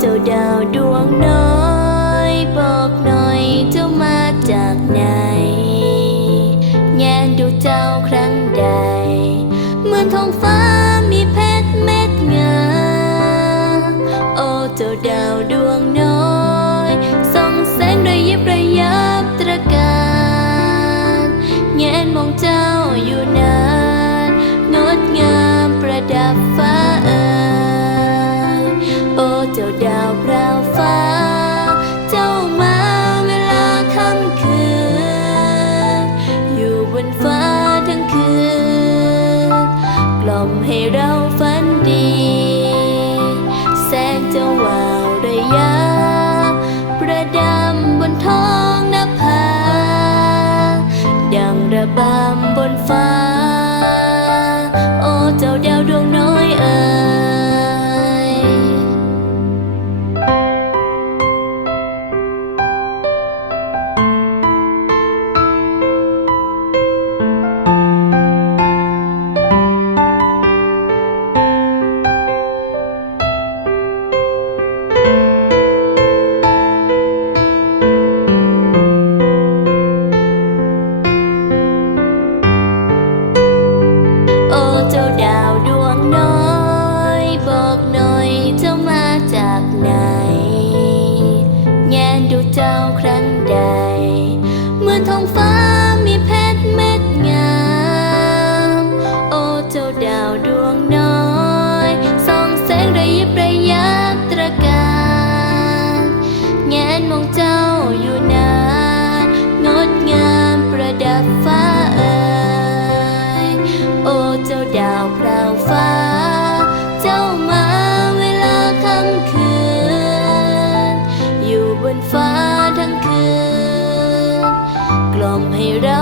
เจ้าดาวดวงน้อย บอกหน่อยเจ้ามาจากไหน แงนดูเจ้าครั้งใด เหมือนท้องฟ้ามีเพชรเม็ดงามโอ้เจ้าดาวดวง บามบนฟ้า เจ้าอยู่นานงดงามประดับฟ้าโอเจ้าดาวพราฟ้า เจ้ามาเวลาค่ำคืน อยู่บนฟ้าทั้งคืน กลมให้เรา